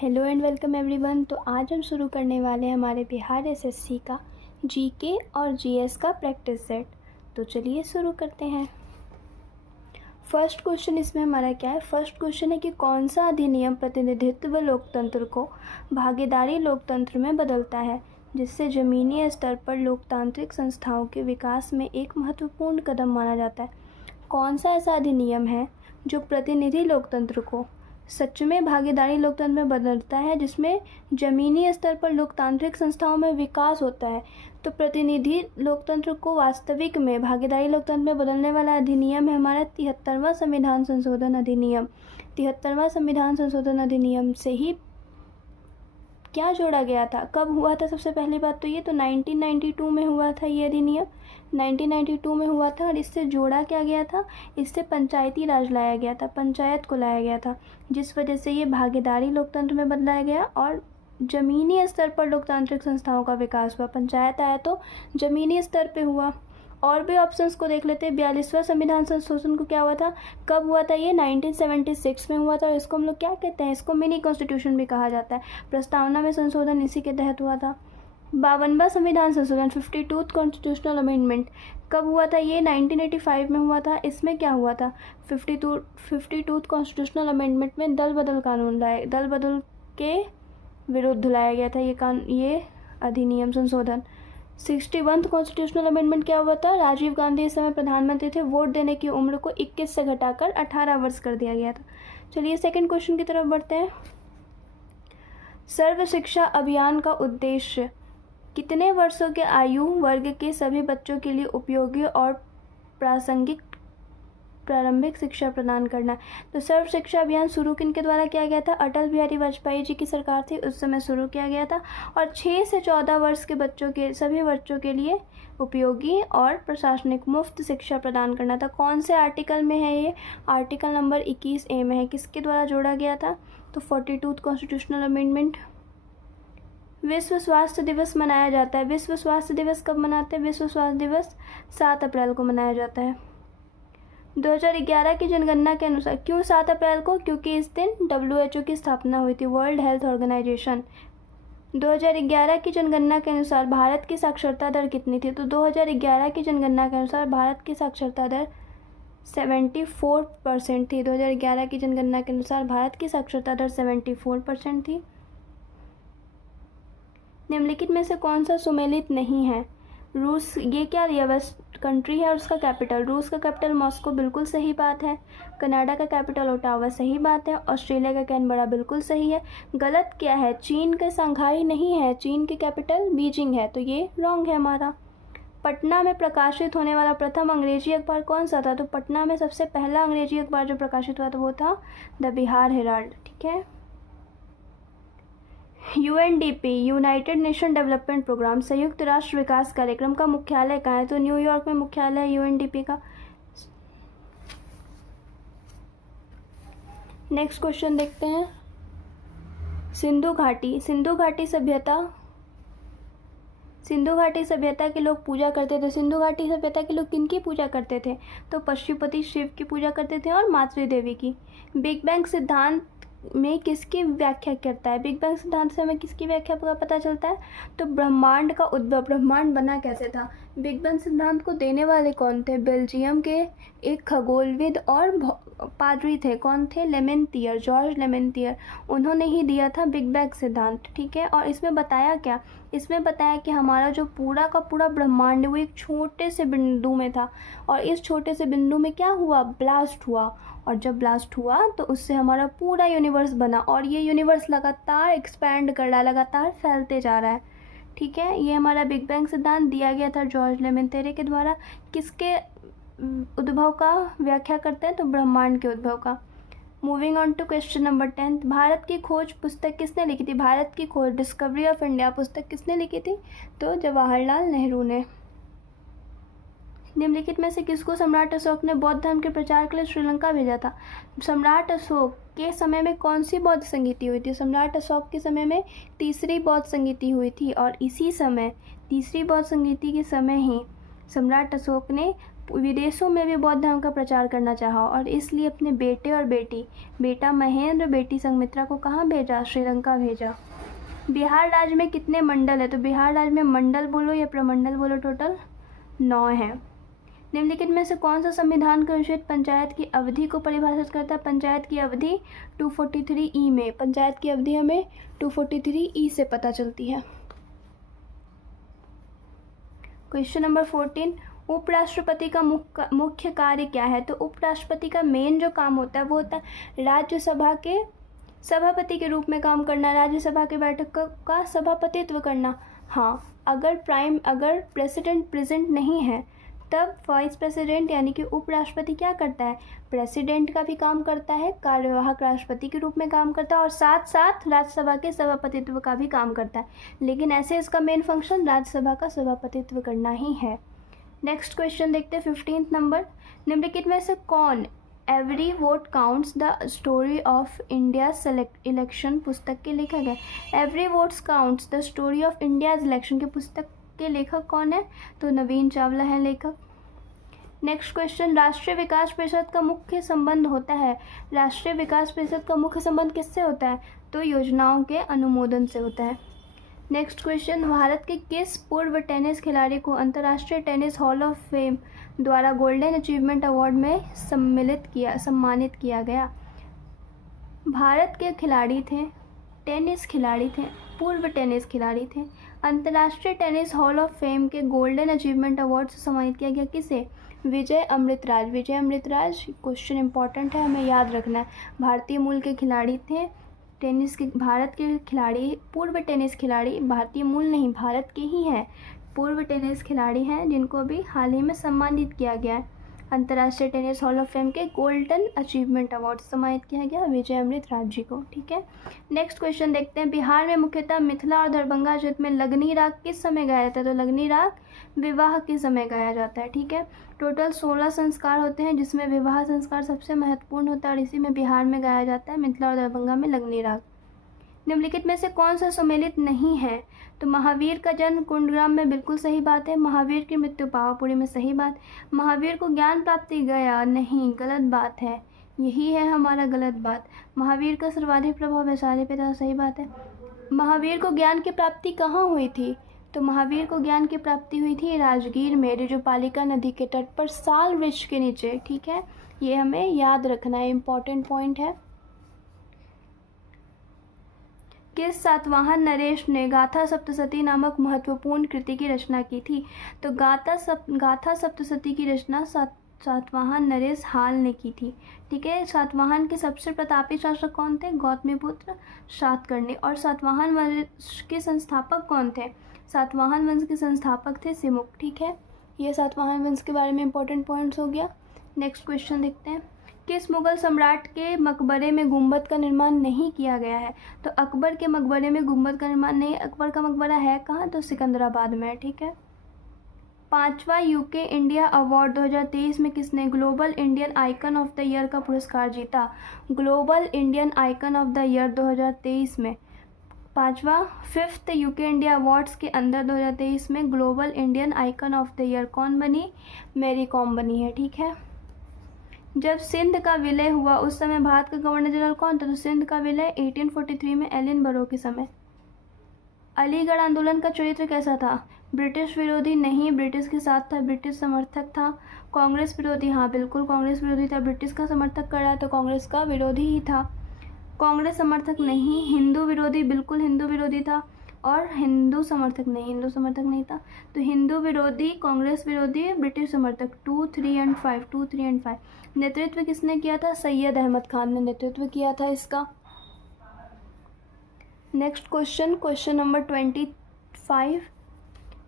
Hello and welcome everyone. तो आज हम शुरू करने वाले हैं हमारे बिहार एसएससी का जीके और जीएस का प्रैक्टिस सेट। तो चलिए शुरू करते हैं। फर्स्ट क्वेश्चन इसमें हमारा क्या है? फर्स्ट क्वेश्चन है कि कौन सा अधिनियम प्रतिनिधित्व लोकतंत्र को भागीदारी लोकतंत्र में बदलता है, जिससे ज़मीनी स्तर पर लोकतांत्रिक संस्थाओं के विकास में एक महत्वपूर्ण कदम माना जाता है। कौन सा ऐसा अधिनियम है जो प्रतिनिधि लोकतंत्र को सच में भागीदारी लोकतंत्र में बदलता है, जिसमें ज़मीनी स्तर पर लोकतांत्रिक संस्थाओं में विकास होता है? तो प्रतिनिधि लोकतंत्र को वास्तविक में भागीदारी लोकतंत्र में बदलने वाला अधिनियम है हमारा 73वां संविधान संशोधन अधिनियम। 73वां संविधान संशोधन अधिनियम से ही क्या जोड़ा गया था, कब हुआ था? सबसे पहली बात तो ये तो 1992 में हुआ था ये अधिनियम, 1992 में हुआ था। और इससे जोड़ा क्या गया था? इससे पंचायती राज लाया गया था, पंचायत को लाया गया था, जिस वजह से ये भागीदारी लोकतंत्र में बदलाया गया और ज़मीनी स्तर पर लोकतांत्रिक संस्थाओं का विकास हुआ। पंचायत आया तो ज़मीनी स्तर पे हुआ। और भी ऑप्शंस को देख लेते हैं। 42वां संविधान संशोधन को क्या हुआ था, कब हुआ था? ये 1976 में हुआ था। और इसको हम लोग क्या कहते हैं? इसको मिनी कॉन्स्टिट्यूशन भी कहा जाता है। प्रस्तावना में संशोधन इसी के तहत हुआ था। 52वां संविधान संशोधन 52th कॉन्स्टिट्यूशनल अमेंडमेंट कब हुआ था? ये 1985 में हुआ था। इसमें क्या हुआ था? 52th कॉन्स्टिट्यूशनल अमेंडमेंट में दल बदल के विरुद्ध लाया गया था ये अधिनियम संशोधन। 61th कॉन्स्टिट्यूशनल अमेंडमेंट क्या हुआ था? राजीव गांधी इस समय प्रधानमंत्री थे, वोट देने की उम्र को 21 से घटाकर 18 वर्ष कर दिया गया था। चलिए सेकंड क्वेश्चन की तरफ बढ़ते हैं। सर्व शिक्षा अभियान का उद्देश्य कितने वर्षों के आयु वर्ग के सभी बच्चों के लिए उपयोगी और प्रासंगिक प्रारंभिक शिक्षा प्रदान करना है? तो सर्व शिक्षा अभियान शुरू किनके द्वारा किया गया था? अटल बिहारी वाजपेयी जी की सरकार थी, उस समय शुरू किया गया था। और 6 से 14 वर्ष के सभी बच्चों के लिए उपयोगी और प्रशासनिक मुफ्त शिक्षा प्रदान करना था। कौन से आर्टिकल में है ये? आर्टिकल नंबर 21A में है। किसके द्वारा जोड़ा गया था? तो 42th कॉन्स्टिट्यूशनल अमेंडमेंट। विश्व स्वास्थ्य दिवस मनाया जाता है। विश्व स्वास्थ्य दिवस कब मनाते हैं? विश्व स्वास्थ्य दिवस 7 अप्रैल को मनाया जाता है। 2011 की जनगणना के अनुसार, क्यों 7 अप्रैल को? क्योंकि इस दिन WHO की स्थापना हुई थी, वर्ल्ड हेल्थ ऑर्गेनाइजेशन। 2011 की जनगणना के अनुसार भारत की साक्षरता दर कितनी थी? तो 2011 की जनगणना के अनुसार भारत की साक्षरता दर 74% थी। 2011 की जनगणना के अनुसार भारत की साक्षरता दर 74% थी। निम्नलिखित में से कौन सा सुमेलित नहीं है? रूस, ये क्या दिया? वेस्ट कंट्री है और उसका कैपिटल, रूस का कैपिटल मॉस्को, बिल्कुल सही बात है। कनाडा का कैपिटल ओटावा, सही बात है। ऑस्ट्रेलिया का कैनबरा, बिल्कुल सही है। गलत क्या है? चीन का शंघाई नहीं है, चीन की कैपिटल बीजिंग है, तो ये रॉन्ग है हमारा। पटना में प्रकाशित होने वाला प्रथम अंग्रेजी अखबार कौन सा था? तो पटना में सबसे पहला अंग्रेजी अखबार जो प्रकाशित हुआ था वो था द बिहार हेराल्ड। ठीक है। UNDP, United Nation Development Programme, संयुक्त राष्ट्र विकास कार्यक्रम का मुख्यालय कहाँ है? तो न्यूयॉर्क में मुख्यालय है UNDP का। नेक्स्ट क्वेश्चन देखते हैं। सिंधु घाटी सभ्यता के लोग पूजा करते थे। सिंधु घाटी सभ्यता के लोग किनकी पूजा करते थे? तो पशुपति शिव की पूजा करते थे और मातृ देवी की। बिग बैंग सिद्धांत में किसकी व्याख्या करता है? बिग बैंग सिद्धांत से हमें किसकी व्याख्या का पता चलता है? तो ब्रह्मांड का उद्भव, ब्रह्मांड बना कैसे था? बिग बैंग सिद्धांत को देने वाले कौन थे? बेल्जियम के एक खगोलविद और पादरी थे। कौन थे? लेमेंटियर, जॉर्ज लेमेंटियर, उन्होंने ही दिया था बिग बैंग सिद्धांत। ठीक है। और इसमें बताया क्या? इसमें बताया कि हमारा जो पूरा का पूरा ब्रह्मांड वो एक छोटे से बिंदु में था और इस छोटे से बिंदु में क्या हुआ? ब्लास्ट हुआ। और जब ब्लास्ट हुआ तो उससे हमारा पूरा यूनिवर्स बना और ये यूनिवर्स लगातार एक्सपैंड कर रहा है, लगातार फैलते जा रहा है। ठीक है। ये हमारा बिग बैंग सिद्धांत दिया गया था जॉर्ज लेमेंटेरे के द्वारा। किसके उद्भव का व्याख्या करते हैं? तो ब्रह्मांड के उद्भव का। Moving on to question number 10। Bharat की खोज पुस्तक किसने लिखी थी? भारत की खोज, डिस्कवरी ऑफ इंडिया पुस्तक किसने लिखी थी? तो जवाहरलाल नेहरू ने। निम्नलिखित में से किसको सम्राट अशोक ने बौद्ध धर्म के प्रचार के लिए श्रीलंका भेजा था? सम्राट अशोक के समय में कौन सी बौद्ध संगीति हुई थी? सम्राट अशोक के समय में तीसरी बौद्ध संगीति हुई थी और इसी समय तीसरी बौद्ध संगीति के समय ही सम्राट अशोक ने विदेशों में भी बौद्ध धर्म का प्रचार करना चाहा और इसलिए अपने बेटे और बेटा महेंद्र, बेटी संघमित्रा को कहाँ भेजा? श्रीलंका भेजा। बिहार राज्य में कितने मंडल है? तो बिहार राज्य में मंडल बोलो या प्रमंडल बोलो, टोटल 9 है। निम्नलिखित में से कौन सा संविधान का अनुच्छेद पंचायत की अवधि को परिभाषित करता है? पंचायत की अवधि 243E में, पंचायत की अवधि हमें 243E से पता चलती है। क्वेश्चन नंबर 14, उपराष्ट्रपति का मुख्य कार्य क्या है? तो उपराष्ट्रपति का मेन जो काम होता है वो होता है राज्यसभा के सभापति के रूप में काम करना, राज्यसभा के बैठक का सभापतित्व करना। हाँ, अगर प्रेसिडेंट प्रेजेंट नहीं है तब वाइस प्रेसिडेंट यानी कि उपराष्ट्रपति क्या करता है? प्रेसिडेंट का भी काम करता है, कार्यवाहक राष्ट्रपति के रूप में काम करता है और साथ साथ राज्यसभा के सभापतित्व का भी काम करता है। लेकिन ऐसे इसका मेन फंक्शन राज्यसभा का सभापतित्व करना ही है। नेक्स्ट क्वेश्चन देखते हैं 15th नंबर। निम्नलिखित में से कौन every vote counts the story of India election पुस्तक के लेखक है? Every votes counts the story of India's election के पुस्तक के लेखक कौन है? तो नवीन चावला है लेखक। नेक्स्ट क्वेश्चन, राष्ट्रीय विकास परिषद का मुख्य संबंध होता है? राष्ट्रीय विकास परिषद का मुख्य संबंध किससे होता है? तो योजनाओं के अनुमोदन से होता है। नेक्स्ट क्वेश्चन, भारत के किस पूर्व टेनिस खिलाड़ी को अंतर्राष्ट्रीय टेनिस हॉल ऑफ फेम द्वारा गोल्डन अचीवमेंट अवार्ड में सम्मानित किया गया? भारत के खिलाड़ी थे, टेनिस खिलाड़ी थे, पूर्व टेनिस खिलाड़ी थे। अंतर्राष्ट्रीय टेनिस हॉल ऑफ फेम के गोल्डन अचीवमेंट अवार्ड से सम्मानित किया गया किसे? विजय अमृतराज। विजय अमृतराज, क्वेश्चन इंपॉर्टेंट है, हमें याद रखना है। भारतीय मूल के खिलाड़ी थे, टेनिस के भारत के खिलाड़ी, पूर्व टेनिस खिलाड़ी, भारतीय मूल नहीं भारत के ही हैं, पूर्व टेनिस खिलाड़ी हैं जिनको अभी हाल ही में सम्मानित किया गया है। अंतर्राष्ट्रीय टेनिस हॉल ऑफ फेम के गोल्डन अचीवमेंट अवार्ड सम्मानित किया गया विजय अमृतराज जी को। ठीक है, नेक्स्ट क्वेश्चन देखते हैं। बिहार में मुख्यतः मिथिला और दरभंगा क्षेत्र में लगनी राग किस समय गाया जाता है? तो लगनी राग विवाह के समय गाया जाता है। ठीक है, टोटल 16 संस्कार होते हैं जिसमें विवाह संस्कार सबसे महत्वपूर्ण होता है और इसी में बिहार में गाया जाता है, मिथिला और दरभंगा में लगनी राग। निम्नलिखित में से कौन सा सुमेलित नहीं है? तो महावीर का जन्म कुंडग्राम में, बिल्कुल सही बात है। महावीर की मृत्यु पावापुरी में, सही बात। महावीर को ज्ञान प्राप्ति गया, नहीं, गलत बात है, यही है हमारा गलत बात। महावीर का सर्वाधिक प्रभाव वैशाली पे था, सही बात है। महावीर को ज्ञान की प्राप्ति कहाँ हुई थी? तो महावीर को ज्ञान की प्राप्ति हुई थी राजगीर में, ऋजुपालिका नदी के तट पर साल वृक्ष के नीचे। ठीक है, ये हमें याद रखना है, इम्पॉर्टेंट पॉइंट है। किस सातवाहन नरेश ने गाथा सप्तशती नामक महत्वपूर्ण कृति की रचना की थी? तो गाथा सप्तशती की रचना सातवाहन नरेश हाल ने की थी। ठीक है, सातवाहन के सबसे प्रतापी शासक कौन थे? गौतमीपुत्र सातकर्णी। और सातवाहन वंश के संस्थापक कौन थे? सातवाहन वंश के संस्थापक थे सिमुक। ठीक है, ये सातवाहन वंश के बारे में इंपॉर्टेंट पॉइंट्स हो गया। नेक्स्ट क्वेश्चन देखते हैं। किस मुगल सम्राट के मकबरे में गुंबद का निर्माण नहीं किया गया है? तो अकबर के मकबरे में गुंबद का निर्माण नहीं, अकबर का मकबरा है कहाँ? तो सिकंदराबाद में। ठीक है, 5वां यूके इंडिया अवार्ड 2023 में किसने global Indian icon of the year का पुरस्कार जीता? Global Indian icon of the year 2023 में 5th यूके इंडिया अवार्ड्स के अंदर 2023 में global Indian icon of the year कौन बनी? मैरी कॉम बनी है। ठीक है, जब सिंध का विलय हुआ उस समय भारत का गवर्नर जनरल कौन था? तो सिंध का विलय 1843 में एलिन बरो के समय। अलीगढ़ आंदोलन का चरित्र कैसा था? ब्रिटिश विरोधी नहीं, ब्रिटिश के साथ था, ब्रिटिश समर्थक था। कांग्रेस विरोधी, हाँ बिल्कुल कांग्रेस विरोधी था, ब्रिटिश का समर्थक कर रहा है तो कांग्रेस का विरोधी ही था। कांग्रेस समर्थक नहीं, हिंदू विरोधी, बिल्कुल हिंदू विरोधी था। और हिंदू समर्थक नहीं था। तो हिंदू विरोधी, कांग्रेस विरोधी, ब्रिटिश समर्थक 2, 3 एंड 5। नेतृत्व किसने किया था? सैयद अहमद खान ने नेतृत्व किया था इसका। Next question number 25।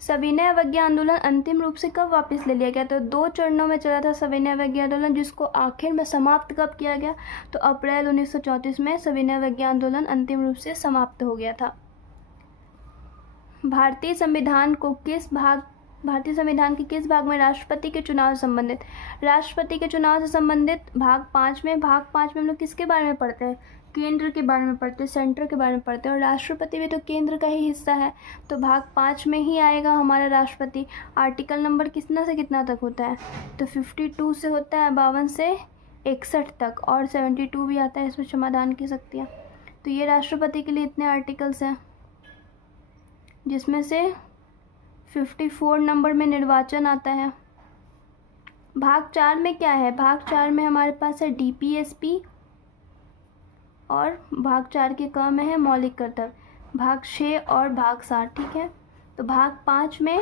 सविनय अवज्ञा आंदोलन अंतिम रूप से कब वापस ले लिया गया? तो 2 चरणों में चला था सविनय अवज्ञा आंदोलन, जिसको आखिर में समाप्त कब किया गया? तो अप्रैल 1934 में सविनय अवज्ञा आंदोलन अंतिम रूप से समाप्त हो गया था। भारतीय संविधान के किस भाग में राष्ट्रपति के चुनाव से संबंधित भाग 5 में हम लोग किसके बारे में पढ़ते हैं? केंद्र के बारे में पढ़ते हैं, सेंटर के बारे में पढ़ते हैं, और राष्ट्रपति भी तो केंद्र का ही हिस्सा है, तो भाग 5 में ही आएगा हमारा राष्ट्रपति। आर्टिकल नंबर कितना से कितना तक होता है, तो 52 से होता है 52 से 61 तक, और 72 भी आता है इसमें क्षमादान की शक्तियाँ। तो ये राष्ट्रपति के लिए इतने आर्टिकल्स हैं, जिसमें से 54 नंबर में निर्वाचन आता है। भाग 4 में क्या है, भाग 4 में हमारे पास है DPSP, और भाग 4 के क में है मौलिक कर्तव्य। भाग 6 और भाग 7, ठीक है। तो भाग 5 में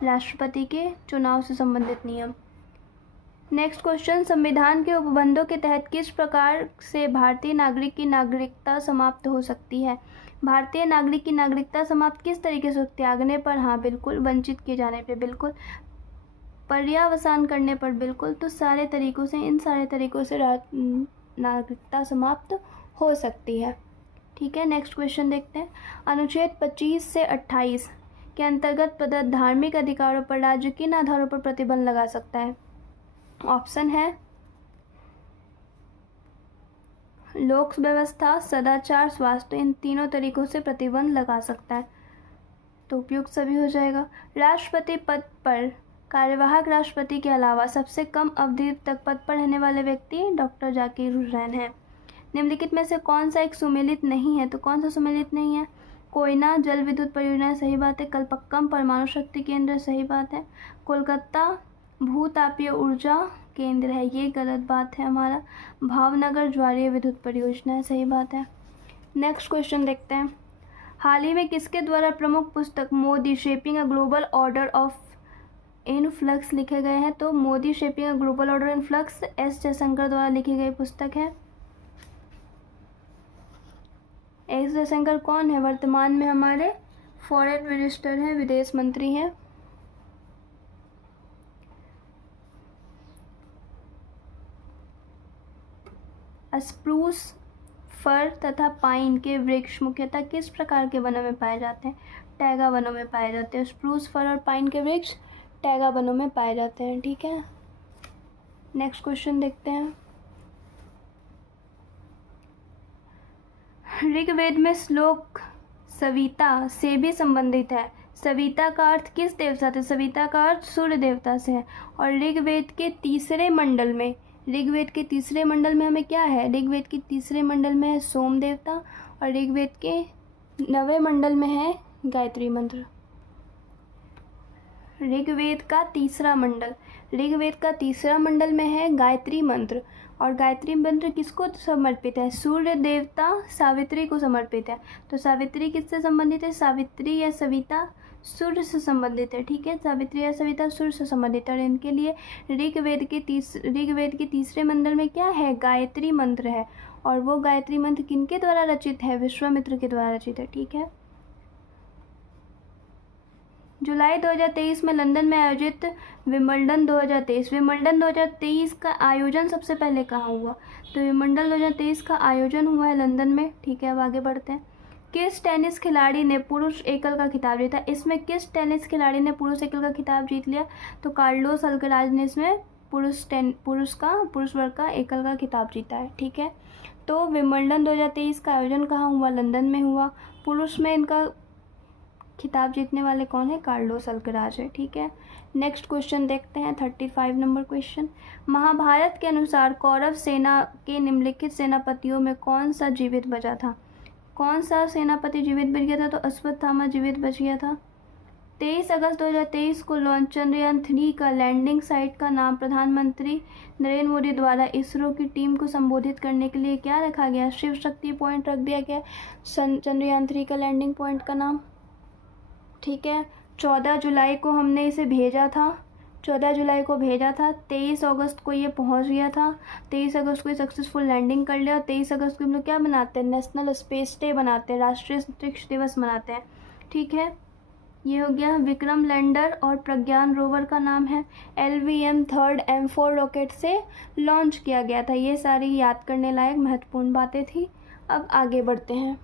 राष्ट्रपति के चुनाव से संबंधित नियम। नेक्स्ट क्वेश्चन, संविधान के उपबंधों के तहत किस प्रकार से भारतीय नागरिक की नागरिकता समाप्त हो सकती है। भारतीय नागरिक की नागरिकता समाप्त किस तरीके से, त्यागने पर, हाँ बिल्कुल, वंचित किए जाने पर बिल्कुल, पर्यावसान करने पर बिल्कुल, तो सारे तरीक़ों से, इन सारे तरीक़ों से नागरिकता समाप्त हो सकती है, ठीक है। नेक्स्ट क्वेश्चन देखते हैं, अनुच्छेद 25 से 28 के अंतर्गत प्रदत्त धार्मिक अधिकारों पर राज्य किन आधारों पर प्रतिबंध लगा सकता है। ऑप्शन है लोक व्यवस्था, सदाचार, स्वास्थ्य, इन तीनों तरीकों से प्रतिबंध लगा सकता है, तो उपयुक्त सभी हो जाएगा। राष्ट्रपति पद पर कार्यवाहक राष्ट्रपति के अलावा सबसे कम अवधि तक पद पर रहने वाले व्यक्ति डॉक्टर जाकिर हुसैन हैं। निम्नलिखित में से कौन सा एक सुमेलित नहीं है, तो कौन सा सुमेलित नहीं है, कोयना जल विद्युत परियोजना, सही बात है। कलपक्कम परमाणु शक्ति केंद्र, सही बात है। कोलकाता भूतापीय ऊर्जा केंद्र है, ये गलत बात है हमारा। भावनगर ज्वारीय विद्युत परियोजना है, सही बात है। नेक्स्ट क्वेश्चन देखते हैं, हाल ही में किसके द्वारा प्रमुख पुस्तक Modi shaping a global order of influx लिखे गए हैं, तो Modi shaping a global order influx S Jaishankar द्वारा लिखी गई पुस्तक है। एस जयशंकर कौन है, वर्तमान में हमारे फॉरेन मिनिस्टर हैं, विदेश मंत्री हैं। स्प्रूस, फर तथा पाइन के वृक्ष मुख्यतः किस प्रकार के वनों में पाए जाते हैं, टैगा वनों में पाए जाते हैं। स्प्रूस, फर और पाइन के वृक्ष टैगा वनों में पाए जाते हैं, ठीक है। नेक्स्ट क्वेश्चन देखते हैं, ऋग्वेद में श्लोक सविता से भी संबंधित है। सविता का अर्थ किस देवता से, सविता का अर्थ सूर्य देवता से है। और ऋग्वेद के तीसरे मंडल में, ऋग्वेद के तीसरे मंडल में हमें क्या है, ऋग्वेद के तीसरे मंडल में है सोम देवता, और ऋग्वेद के 9वें मंडल में है गायत्री मंत्र। ऋग्वेद का तीसरा मंडल, ऋग्वेद का तीसरा मंडल में है गायत्री मंत्र, और गायत्री मंत्र किसको समर्पित है, सूर्य देवता सावित्री को समर्पित है। तो सावित्री किससे संबंधित है, सावित्री या सविता सूर्य से संबंधित है, ठीक है। सावित्री या सविता सूर्य से संबंधित है, और इनके लिए ऋग्वेद के तीसरे मंडल में क्या है, गायत्री मंत्र है, और वो गायत्री मंत्र किनके द्वारा रचित है, विश्वामित्र के द्वारा रचित है, ठीक है। जुलाई 2023 में लंदन में आयोजित विंबलडन 2023 का आयोजन सबसे पहले कहाँ हुआ, तो विंबलडन 2023 का आयोजन हुआ है लंदन में, ठीक है। अब आगे बढ़ते हैं, किस टेनिस खिलाड़ी ने पुरुष एकल का खिताब जीता। इसमें किस टेनिस खिलाड़ी ने पुरुष एकल का खिताब जीत लिया, तो कार्लोस अल्कराज ने इसमें पुरुष वर्ग का एकल का खिताब जीता है, ठीक है। तो विंबलडन 2023 का आयोजन कहाँ हुआ, लंदन में हुआ। पुरुष में इनका खिताब जीतने वाले कौन है, कार्लोस अल्कराज है, ठीक है। नेक्स्ट क्वेश्चन देखते हैं, 35 नंबर क्वेश्चन, महाभारत के अनुसार कौरव सेना के निम्नलिखित सेनापतियों में कौन सा जीवित बचा था। कौन सा सेनापति जीवित बच गया था, तो अश्वत्थामा जीवित बच गया था। 23 अगस्त 2023 को लॉन्च चंद्रयान 3 का लैंडिंग साइट का नाम प्रधानमंत्री नरेंद्र मोदी द्वारा इसरो की टीम को संबोधित करने के लिए क्या रखा गया, शिव शक्ति पॉइंट रख दिया गया चंद्रयान 3 का लैंडिंग पॉइंट का नाम, ठीक है। 14 जुलाई को हमने इसे भेजा था, 14 जुलाई को भेजा था, 23 अगस्त को ये पहुंच गया था, 23 अगस्त को ये सक्सेसफुल लैंडिंग कर लिया। 23 अगस्त को हम लोग क्या बनाते हैं, नेशनल स्पेस डे बनाते हैं, राष्ट्रीय अंतरिक्ष दिवस मनाते हैं, ठीक है। ये हो गया विक्रम लैंडर, और प्रज्ञान रोवर का नाम है LVM 3rd M4 रॉकेट से लॉन्च किया गया था। ये सारी याद करने लायक महत्वपूर्ण बातें थी। अब आगे बढ़ते हैं।